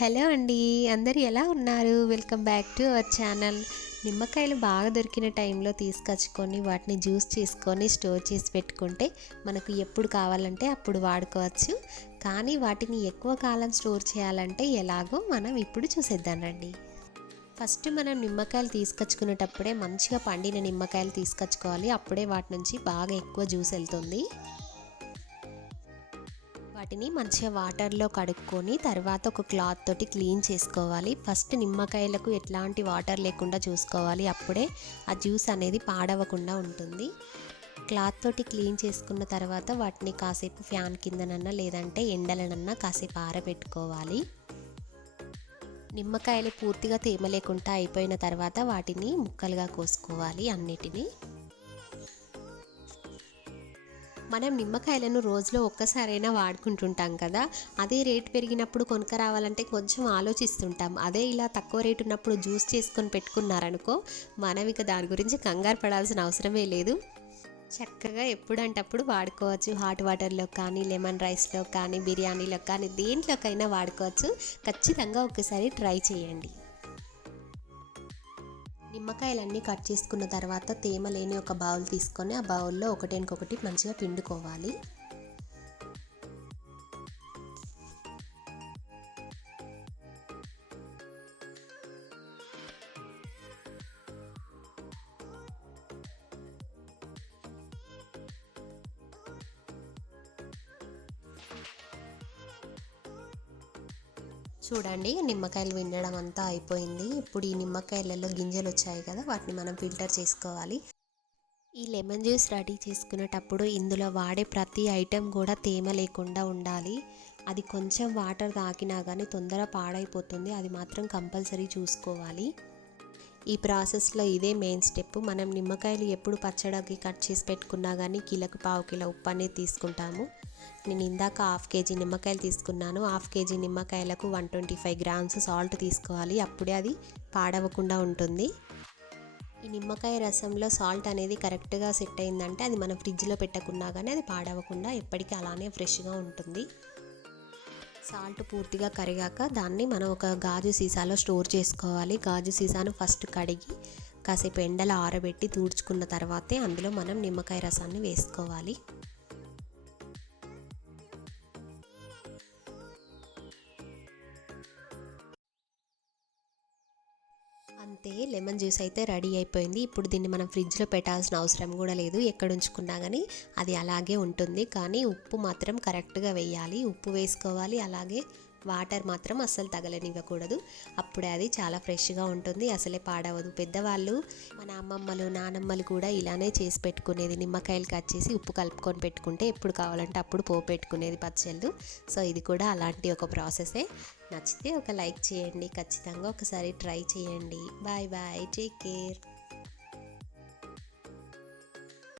Hello అండి అందరు ఎలా ఉన్నారు? Welcome back to our channel. నిమ్మకాయలు బాగా దొరికిన టైంలో తీసుకొచ్చుకొని వాటిని జ్యూస్ చేసుకొని స్టోర్ చేసి పెట్టుకుంటే మనకు ఎప్పుడు కావాలంటే అప్పుడు వాడుకోవచ్చు. కానీ వాటిని ఎక్కువ కాలం స్టోర్ చేయాలంటే ఎలాగో మనం ఇప్పుడు చూసేద్దానండి ఫస్ట్ మనం నిమ్మకాయలు తీసుకొచ్చుకునేటప్పుడే మంచిగా పండిన నిమ్మకాయలు తీసుకొచ్చుకోవాలి. అప్పుడే వాటి నుంచి బాగా ఎక్కువ జ్యూస్ వెళ్తుంది. వాటిని మంచిగా వాటర్లో కడుక్కొని తర్వాత ఒక క్లాత్ తోటి క్లీన్ చేసుకోవాలి. ఫస్ట్ నిమ్మకాయలకు ఎట్లాంటి వాటర్ లేకుండా చూసుకోవాలి. అప్పుడే ఆ జ్యూస్ అనేది పాడవకుండా ఉంటుంది. క్లాత్ తోటి క్లీన్ చేసుకున్న తర్వాత వాటిని కాసేపు ఫ్యాన్ కిందనన్నా లేదంటే ఎండలనన్నా కాసేపు ఆరబెట్టుకోవాలి. నిమ్మకాయలు పూర్తిగా తేమ లేకుండా అయిపోయిన తర్వాత వాటిని ముక్కలుగా కోసుకోవాలి అన్నిటినీ. మనం నిమ్మకాయలను రోజులో ఒక్కసారైనా వాడుకుంటుంటాం కదా అదే రేట్ పెరిగినప్పుడు కొనుక రావాలంటే కొంచెం ఆలోచిస్తుంటాం. అదే ఇలా తక్కువ రేటు ఉన్నప్పుడు జ్యూస్ చేసుకొని పెట్టుకున్నారనుకో మనం ఇక దాని గురించి కంగారు పడాల్సిన అవసరమే లేదు. చక్కగా ఎప్పుడంటప్పుడు వాడుకోవచ్చు. హాట్ వాటర్లో కానీ లెమన్ రైస్లో కానీ బిర్యానీలో కానీ దేంట్లోకైనా వాడుకోవచ్చు. ఖచ్చితంగా ఒకసారి ట్రై చేయండి. నిమ్మకాయలన్నీ కట్ చేసుకున్న తర్వాత తేమ లేని ఒక బౌల్ తీసుకొని ఆ బౌల్లో ఒకటికొకటి మంచిగా పిండుకోవాలి. చూడండి నిమ్మకాయలు విండడం అంతా అయిపోయింది. ఇప్పుడు ఈ నిమ్మకాయలలో గింజలు వచ్చాయి కదా వాటిని మనం ఫిల్టర్ చేసుకోవాలి. ఈ లెమన్ జ్యూస్ రెడీ చేసుకునేటప్పుడు ఇందులో వాడే ప్రతి ఐటెం కూడా తేమ లేకుండా ఉండాలి. అది కొంచెం వాటర్ తాకినా కానీ తొందర పాడైపోతుంది. అది మాత్రం కంపల్సరీ చూసుకోవాలి. ఈ ప్రాసెస్లో ఇదే మెయిన్ స్టెప్. మనం నిమ్మకాయలు ఎప్పుడు పచ్చడికి కట్ చేసి పెట్టుకున్నా కానీ కిలోకి పావు కిలో ఉప్పు అనేది తీసుకుంటాము. నేను ఇందాక హాఫ్ కేజీ నిమ్మకాయలు తీసుకున్నాను. Half KG నిమ్మకాయలకు one twenty five grams salt తీసుకోవాలి. అప్పుడే అది పాడవకుండా ఉంటుంది. ఈ నిమ్మకాయ రసంలో సాల్ట్ అనేది కరెక్ట్గా సెట్ అయిందంటే అది మనం ఫ్రిడ్జ్లో పెట్టకున్నా కానీ అది పాడవకుండా ఎప్పటికీ అలానే ఫ్రెష్గా ఉంటుంది. సాల్ట్ పూర్తిగా కరిగాక దాన్ని మనం ఒక గాజు సీసాలో స్టోర్ చేసుకోవాలి. గాజు సీసాను ఫస్ట్ కడిగి కాసేపు ఎండలో ఆరబెట్టి తూడ్చుకున్న తర్వాతే అందులో మనం నిమ్మకాయ రసాన్ని వేసుకోవాలి. అంతే లెమన్ జ్యూస్ అయితే రెడీ అయిపోయింది. ఇప్పుడు దీన్ని మనం ఫ్రిడ్జ్లో పెట్టాల్సిన అవసరం కూడా లేదు. ఎక్కడ ఉంచుకున్నా కానీ అది అలాగే ఉంటుంది. కానీ ఉప్పు మాత్రం కరెక్ట్గా వేయాలి. ఉప్పు వేసుకోవాలి. అలాగే వాటర్ మాత్రం అస్సలు తగలనివ్వకూడదు. అప్పుడే అది చాలా ఫ్రెష్గా ఉంటుంది. అసలే పాడవదు. పెద్దవాళ్ళు మన అమ్మమ్మలు నానమ్మలు కూడా ఇలానే చేసి పెట్టుకునేది. నిమ్మకాయలు కట్ చేసి ఉప్పు కలుపుకొని పెట్టుకుంటే ఎప్పుడు కావాలంటే అప్పుడు పో పెట్టుకునేది పచ్చళ్ళు. సో ఇది కూడా అలాంటి ఒక ప్రాసెసే. నచ్చితే ఒక లైక్ చేయండి ఖచ్చితంగా ఒకసారి ట్రై చేయండి. Bye bye take care.